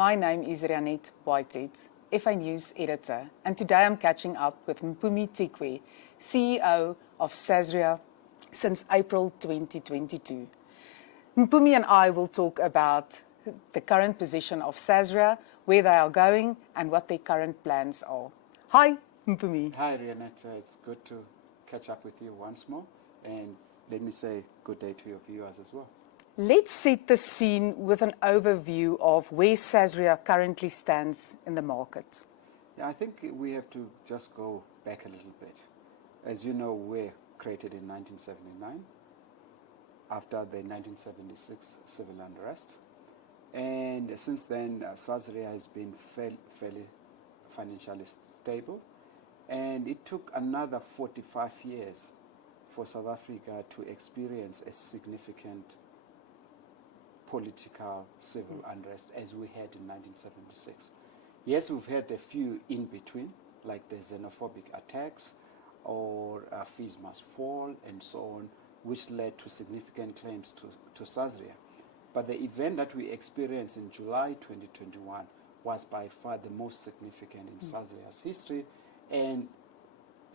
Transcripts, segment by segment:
My name is Rianet Whitehead, FAnews Editor, and today I'm catching up with Mpumi Tyikwe, CEO of Sasria since April 2022. Mpumi and I will talk about the current position of Sasria, where they are going, and what their current plans are. Hi, Mpumi. Hi, Rianet. It's good to catch up with you once more, and let me say good day to your viewers as well. Let's set the scene with an overview of where Sasria currently stands in the market. Yeah, I think we have to just go back a little bit. As you know, we're created in 1979 after the 1976 civil unrest. And since then, Sasria has been fairly financially stable. And it took another 45 years for South Africa to experience a significant political civil unrest as we had in 1976. Yes, we've had a few in between, like the xenophobic attacks or fees must fall and so on, which led to significant claims to Sasria. But the event that we experienced in July 2021 was by far the most significant in Sasria's history, and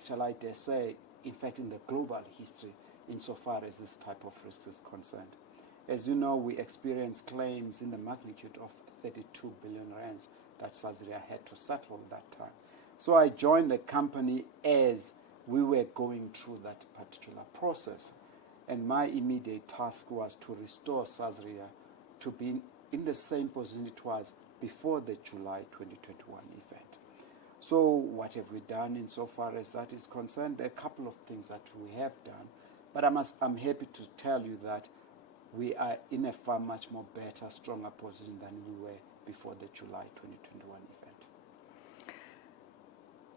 shall I dare say, in fact, in the global history, insofar as this type of risk is concerned. As you know, we experienced claims in the magnitude of 32 billion rands that Sasria had to settle that time. So I joined the company as we were going through that particular process. And my immediate task was to restore Sasria to be in the same position it was before the July 2021 event. So what have we done insofar as that is concerned? There are a couple of things that we have done, but I'm happy to tell you that we are in a far much more better, stronger position than we were before the July 2021 event.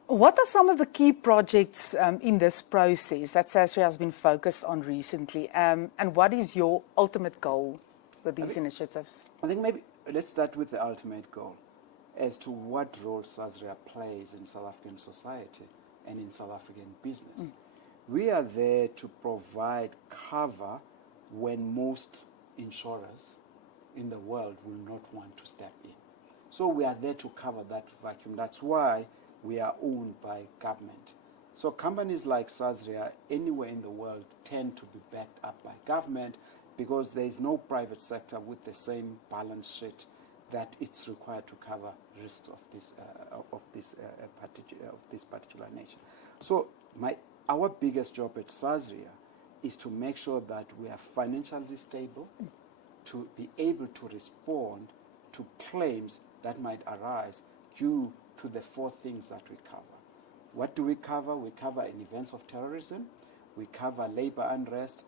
What are some of the key projects in this process that Sasria has been focused on recently? And what is your ultimate goal with these initiatives? I think maybe let's start with the ultimate goal as to what role Sasria plays in South African society and in South African business. We are there to provide cover when most insurers in the world will not want to step in. So we are there to cover that vacuum. That's why we are owned by government. So companies like Sasria anywhere in the world tend to be backed up by government because there is no private sector with the same balance sheet that it's required to cover risks of this particular nature. So our biggest job at Sasria is to make sure that we are financially stable, to be able to respond to claims that might arise due to the four things that we cover. What do we cover? We cover in events of terrorism, we cover labor unrest,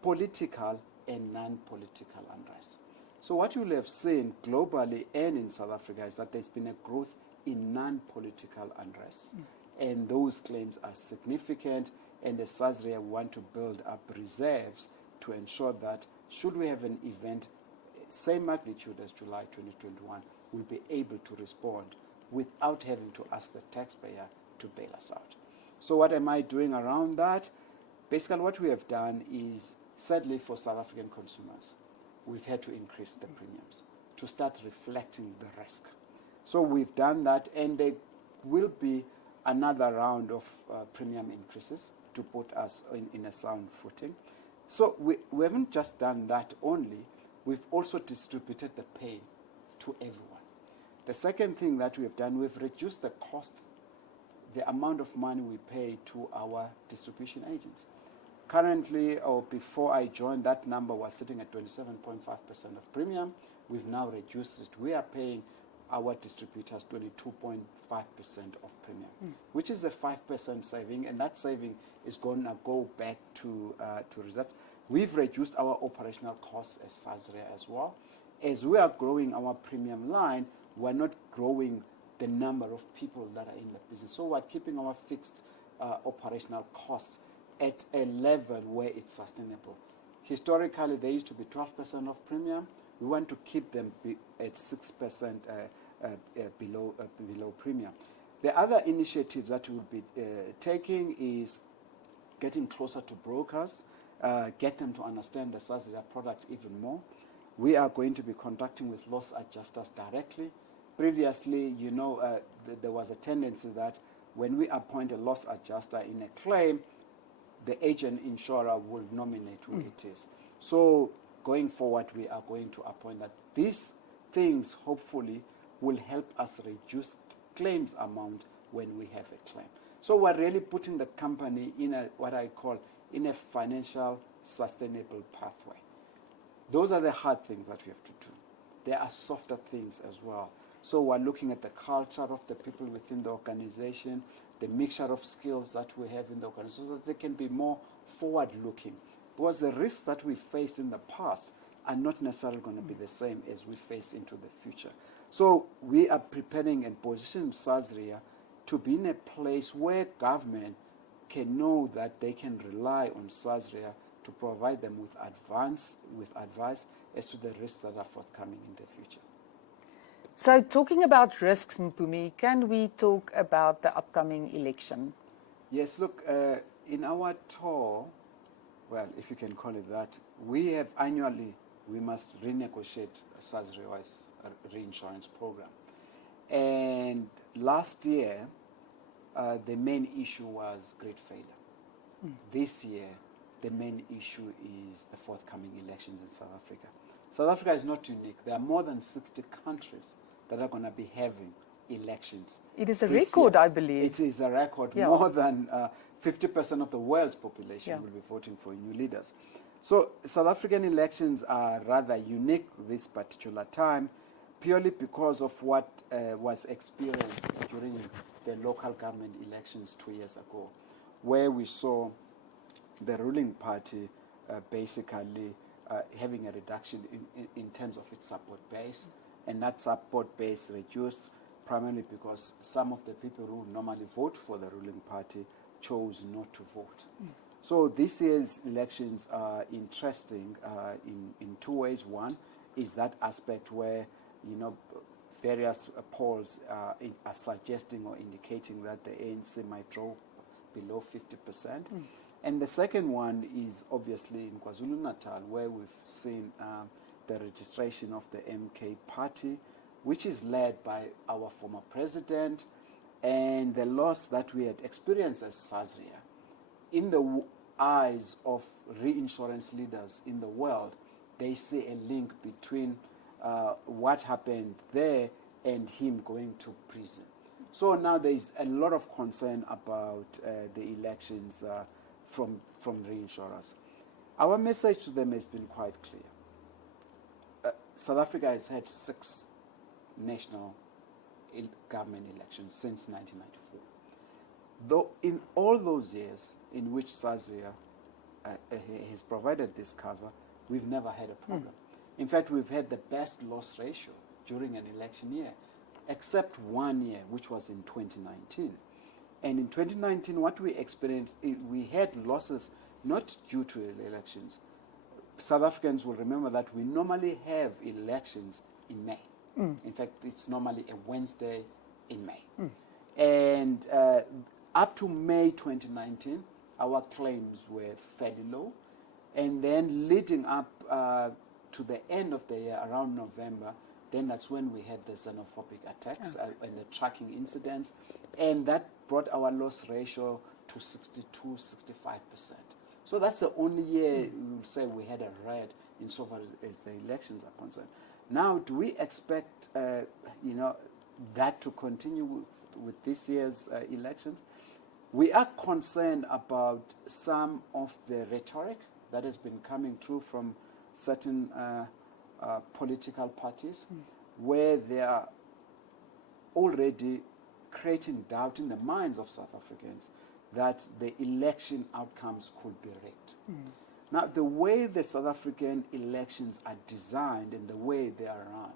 political and non-political unrest. So what you will have seen globally and in South Africa is that there's been a growth in non-political unrest. And those claims are significant, and the Sasria want to build up reserves to ensure that should we have an event same magnitude as July 2021, we'll be able to respond without having to ask the taxpayer to bail us out. So what am I doing around that? Basically what we have done is, sadly for South African consumers, we've had to increase the premiums to start reflecting the risk. So we've done that, and there will be another round of premium increases to put us in a sound footing. So we haven't just done that only, we've also distributed the pain to everyone. The second thing that we have done, we've reduced the cost, the amount of money we pay to our distribution agents. Currently, or before I joined, that number was sitting at 27.5% of premium. We've now reduced it. We are paying our distributors 22.5% of premium, which is a 5% saving, and that saving is going to go back to reserve. We've reduced our operational costs as Sasria as well. As we are growing our premium line, we're not growing the number of people that are in the business. So we're keeping our fixed operational costs at a level where it's sustainable. Historically, they used to be 12% of premium. We want to keep them at 6% below premium. The other initiative that we'll be taking is getting closer to brokers, get them to understand the Sasria product even more. We are going to be contacting with loss adjusters directly. Previously, you know, there was a tendency that when we appoint a loss adjuster in a claim, the agent insurer will nominate who it is. So going forward, we are going to appoint that. These things hopefully will help us reduce claims amount when we have a claim. So we're really putting the company in a, what I call, in a financial sustainable pathway. Those are the hard things that we have to do. There are softer things as well. So we're looking at the culture of the people within the organization, the mixture of skills that we have in the organization, so that they can be more forward-looking. Because the risks that we faced in the past are not necessarily going to be the same as we face into the future. So we are preparing and positioning Sasria to be in a place where government can know that they can rely on Sasria to provide them with advice as to the risks that are forthcoming in the future. So talking about risks, Mpumi, can we talk about the upcoming election? Yes, look, in our tour, well, if you can call it that, we have annually, we must renegotiate Sasria's reinsurance program. And last year, the main issue was grid failure. This year, the main issue is the forthcoming elections in South Africa. South Africa is not unique. There are more than 60 countries that are going to be having elections. It is a record, I believe. It is a record. Yeah. More than 50% of the world's population will be voting for new leaders. So South African elections are rather unique this particular time, purely because of what was experienced during the local government elections 2 years ago, where we saw the ruling party basically having a reduction in terms of its support base, and that support base reduced primarily because some of the people who normally vote for the ruling party chose not to vote. So this year's elections are interesting in two ways. One is that aspect where, you know, various polls are suggesting or indicating that the ANC might drop below 50%. And the second one is obviously in KwaZulu-Natal, where we've seen the registration of the MK party, which is led by our former president, and the loss that we had experienced as Sasria. In the eyes of reinsurance leaders in the world, they see a link between what happened there and him going to prison. So now there is a lot of concern about the elections from reinsurers. Our message to them has been quite clear. South Africa has had 6 national government elections since 1994. Though in all those years in which Sasria has provided this cover, we've never had a problem. In fact, we've had the best loss ratio during an election year, except 1 year, which was in 2019. And in 2019, what we experienced, we had losses not due to elections. South Africans will remember that we normally have elections in May. In fact, it's normally a Wednesday in May. And up to May 2019, our claims were fairly low. And then leading up to the end of the year, around November, then that's when we had the xenophobic attacks and the tracking incidents. And that brought our loss ratio to 62-65%. So that's the only year we will say we had a red insofar as the elections are concerned. Now, do we expect that to continue with this year's elections? We are concerned about some of the rhetoric that has been coming through from certain political parties, where they are already creating doubt in the minds of South Africans that the election outcomes could be rigged. Now, the way the South African elections are designed and the way they are run,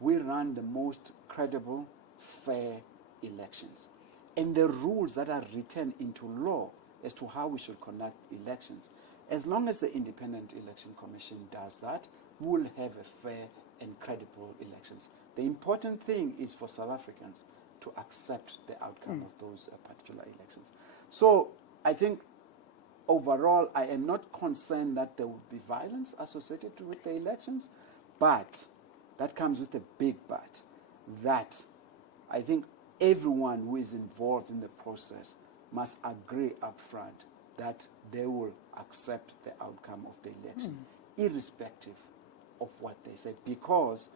we run the most credible, fair elections. And the rules that are written into law as to how we should conduct elections, as long as the Independent Election Commission does that, we will have a fair and credible elections. The important thing is for South Africans to accept the outcome of those particular elections. So I think overall, I am not concerned that there will be violence associated with the elections, But that comes with a big but, that I think everyone who is involved in the process must agree up front that they will accept the outcome of the election, irrespective of what they said, because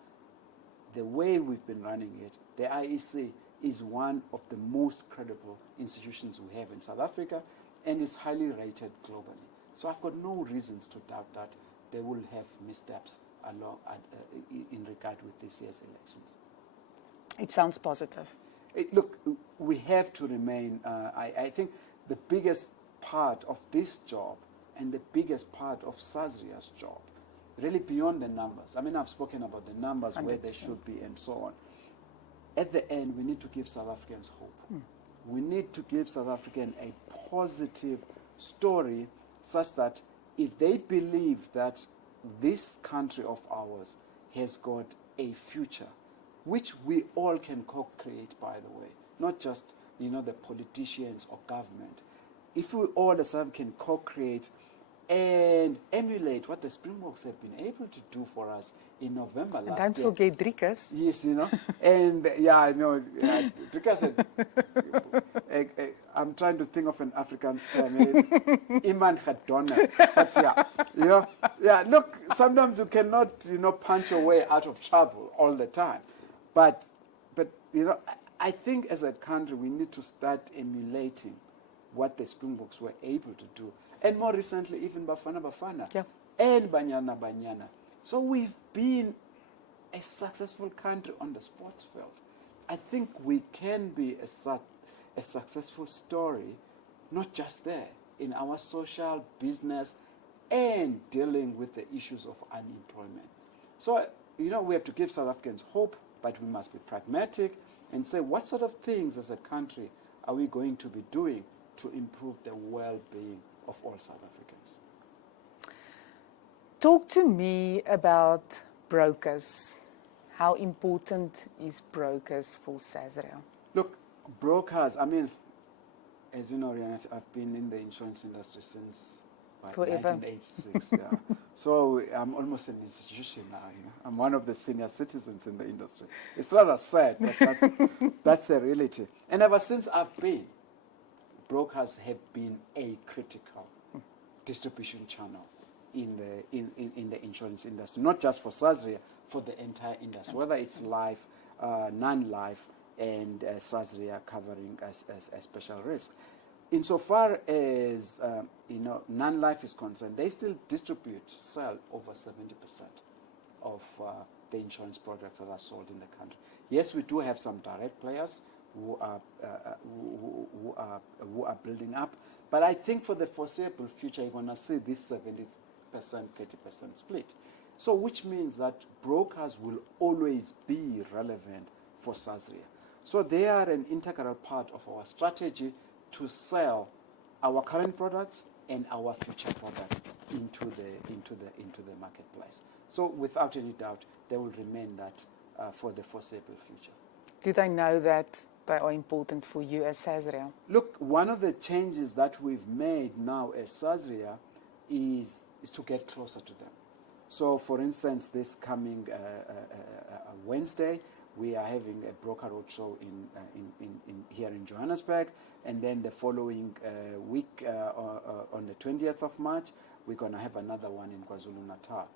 the way we've been running it, the IEC is one of the most credible institutions we have in South Africa, and is highly rated globally. So I've got no reasons to doubt that they will have missteps in regard with this year's elections. It sounds positive. Look, we have to remain, I think the biggest part of this job and the biggest part of Sasria's job, really beyond the numbers. I mean, I've spoken about the numbers, 100%. Where they should be and so on. At the end, we need to give South Africans hope. We need to give South Africans a positive story such that if they believe that this country of ours has got a future, which we all can co-create, by the way, not just, the politicians or government. If we all as well can co-create and emulate what the Springboks have been able to do for us in November last year. And don't forget Driekus. Yes, and yeah, I know, Driekus said, I'm trying to think of an Afrikaans term, Iman Khadona. But yeah, look, sometimes you cannot, punch your way out of trouble all the time. But I think as a country, we need to start emulating what the Springboks were able to do. And more recently, even Bafana Bafana and Banyana Banyana. So we've been a successful country on the sports field. I think we can be a successful story, not just there, in our social business and dealing with the issues of unemployment. So, we have to give South Africans hope, but we must be pragmatic and say, what sort of things as a country are we going to be doing to improve the well-being of all South Africans? Talk to me about brokers. How important is brokers for Sasria? Look, brokers, as you know, Rianet, I've been in the insurance industry since 1986. So I'm almost an institution now. I'm one of the senior citizens in the industry. It's rather sad, but that's a reality. And ever since I've been, brokers have been a critical distribution channel in the insurance industry, not just for Sasria, for the entire industry, whether it's life, non-life, and Sasria covering as special risk. Insofar as non-life is concerned, they still sell over 70% of the insurance products that are sold in the country. Yes, we do have some direct players who are building up, but I think for the foreseeable future, you're going to see this 70%, 30% split. So, which means that brokers will always be relevant for Sasria. So they are an integral part of our strategy to sell our current products and our future products into the marketplace. So without any doubt, they will remain that for the foreseeable future. Do they know that they are important for you as Sasria? Look, one of the changes that we've made now as Sasria is to get closer to them. So, for instance, this coming Wednesday, we are having a broker roadshow here in Johannesburg, and then the following week, on the 20th of March, we're going to have another one in KwaZulu-Natal.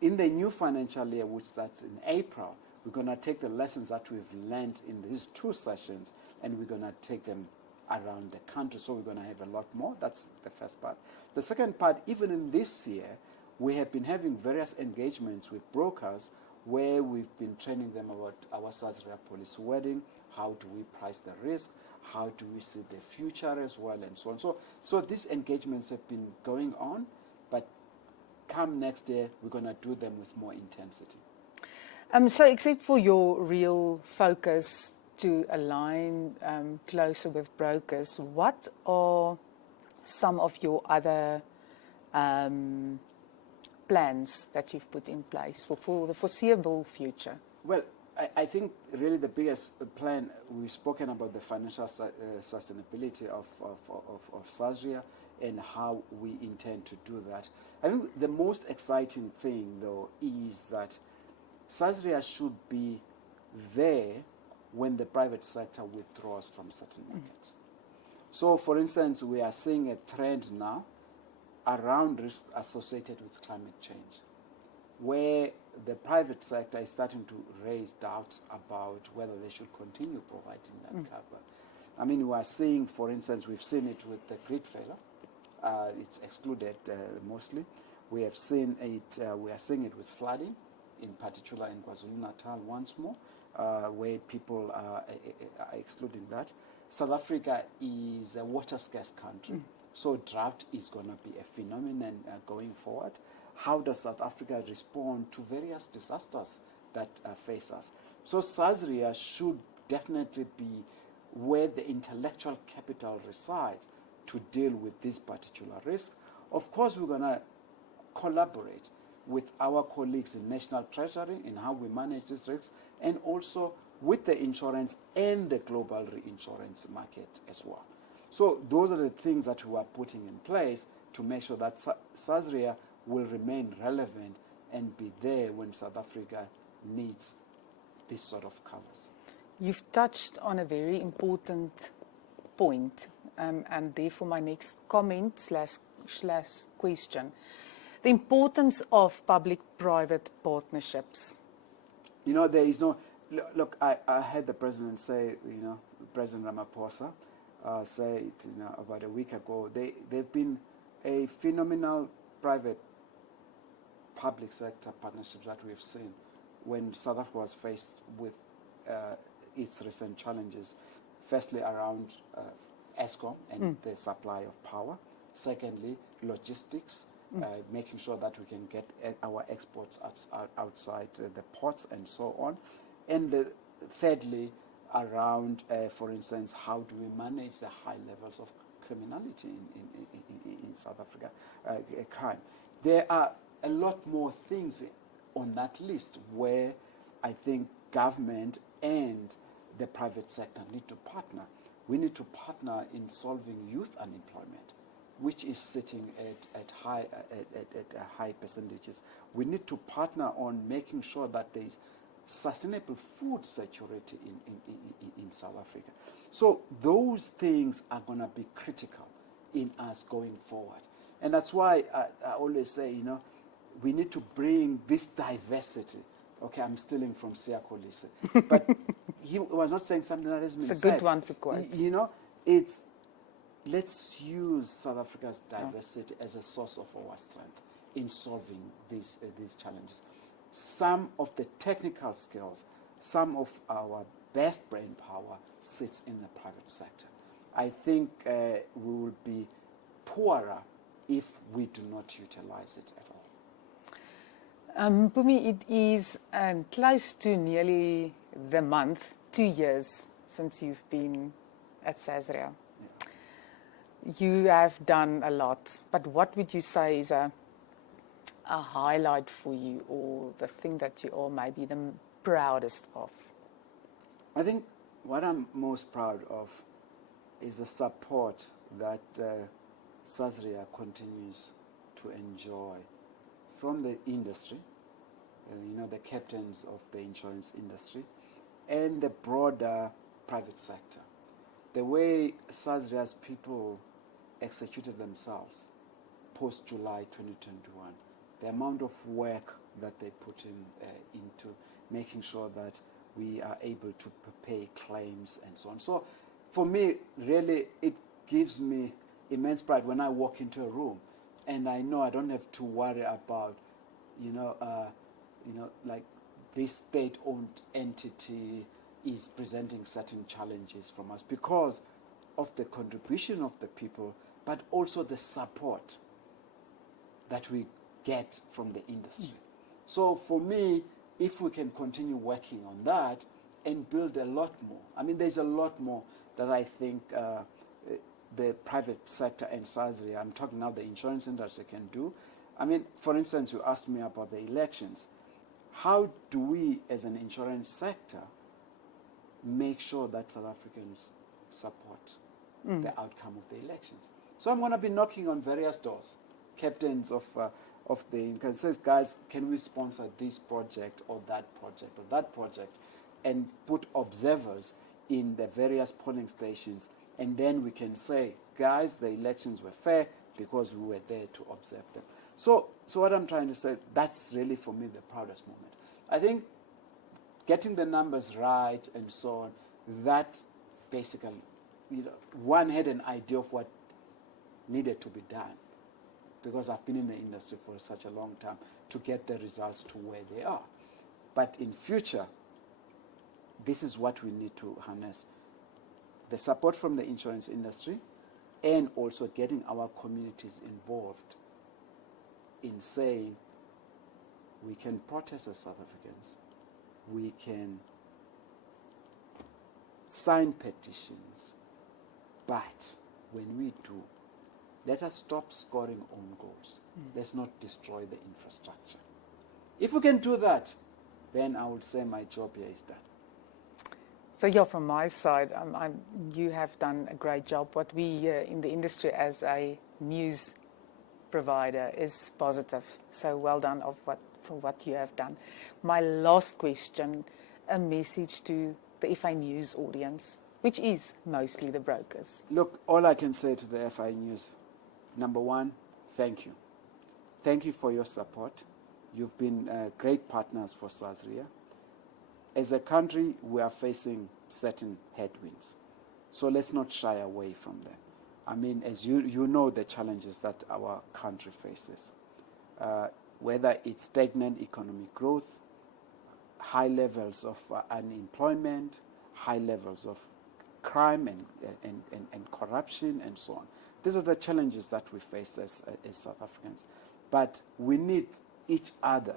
In the new financial year, which starts in April, we're going to take the lessons that we've learned in these two sessions, and we're going to take them around the country. So we're going to have a lot more. That's the first part. The second part, even in this year, we have been having various engagements with brokers where we've been training them about our Sasria policy wording, how do we price the risk, how do we see the future as well, and so on. So these engagements have been going on, but come next year, we're going to do them with more intensity. So except for your real focus to align closer with brokers, what are some of your other plans that you've put in place for the foreseeable future? Well, I think really the biggest plan, we've spoken about the financial sustainability of Sasria and how we intend to do that. I think the most exciting thing, though, is that Sasria should be there when the private sector withdraws from certain markets. So, for instance, we are seeing a trend now around risk associated with climate change, where the private sector is starting to raise doubts about whether they should continue providing that cover. I mean, we are seeing, for instance, we've seen it with the grid failure. It's excluded mostly. We have seen it. We are seeing it with flooding, in particular in KwaZulu-Natal once more, where people are excluding that. South Africa is a water-scarce country, so drought is going to be a phenomenon going forward. How does South Africa respond to various disasters that face us? So Sasria should definitely be where the intellectual capital resides to deal with this particular risk. Of course, we're going to collaborate with our colleagues in National Treasury in how we manage this risk, and also with the insurance and the global reinsurance market as well. So those are the things that we are putting in place to make sure that Sasria will remain relevant and be there when South Africa needs this sort of covers. You've touched on a very important point, and therefore my next comment slash question. The importance of public-private partnerships. You know, there is no... Look, I heard the president say, President Ramaphosa say it, about a week ago. They've been a phenomenal private-public sector partnerships that we've seen when South Africa was faced with its recent challenges. Firstly, around Eskom and the supply of power. Secondly, logistics. Making sure that we can get our exports outside the ports and so on. And thirdly, around, for instance, how do we manage the high levels of criminality in South Africa, crime. There are a lot more things on that list where I think government and the private sector need to partner. We need to partner in solving youth unemployment, which is sitting at high percentages. We need to partner on making sure that there is sustainable food security in South Africa. So those things are going to be critical in us going forward. And that's why I always say, we need to bring this diversity. Okay, I'm stealing from Siya Kolisi. But he was not saying something that has been said. It's a good one to quote. It's... Let's use South Africa's diversity as a source of our strength in solving these challenges. Some of the technical skills, some of our best brain power sits in the private sector. I think we will be poorer if we do not utilize it at all. Mpumi, it is close to nearly the month, 2 years, since you've been at Sasria. You have done a lot, but what would you say is a highlight for you, or the thing that you are maybe the proudest of? I think what I'm most proud of is the support that Sasria continues to enjoy from the industry, the captains of the insurance industry, and the broader private sector. The way Sasria's people executed themselves post-July 2021, the amount of work that they put into making sure that we are able to pay claims and so on. So for me, really, it gives me immense pride when I walk into a room and I know I don't have to worry about, like this state-owned entity is presenting certain challenges from us because of the contribution of the people, but also the support that we get from the industry. So for me, if we can continue working on that and build a lot more, I mean, there's a lot more that I think the private sector and Sasria, I'm talking now the insurance industry, can do. I mean, for instance, you asked me about the elections. how do we, as an insurance sector, make sure that South Africans support the outcome of the elections? So I'm going to be knocking on various doors, captains of the, can say, guys, can we sponsor this project or that project, and put observers in the various polling stations, and then we can say, guys, the elections were fair because we were there to observe them. So what I'm trying to say, that's really for me the proudest moment. I think getting the numbers right and so on, that basically, one had an idea of what needed to be done, because I've been in the industry for such a long time to get the results to where they are. But in future, this is what we need to harness: the support from the insurance industry, and also getting our communities involved in saying, we can protest as South Africans, we can sign petitions, but when we do, let us stop scoring own goals. Let's not destroy the infrastructure. If we can do that, then I would say my job here is done. So yeah, from my side, you have done a great job. What we in the industry as a news provider is positive. So well done for what you have done. My last question, a message to the FAnews audience, which is mostly the brokers. Look, all I can say to the FAnews, number one, thank you. Thank you for your support. You've been great partners for Sasria. As a country, we are facing certain headwinds. So let's not shy away from them. I mean, as you know the challenges that our country faces, whether it's stagnant economic growth, high levels of unemployment, high levels of crime and corruption and so on. These are the challenges that we face as South Africans. But we need each other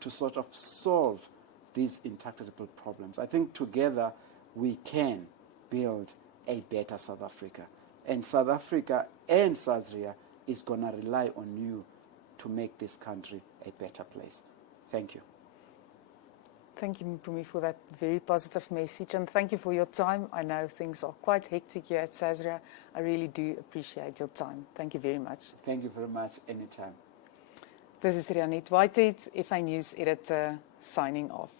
to sort of solve these intractable problems. I think together we can build a better South Africa. And South Africa and Sasria is going to rely on you to make this country a better place. Thank you. Thank you, Mpumi, for that very positive message, and thank you for your time. I know things are quite hectic here at Sasria. I really do appreciate your time. Thank you very much. Thank you very much. Anytime. This is Rianet Whitehead, FAnews Editor, signing off.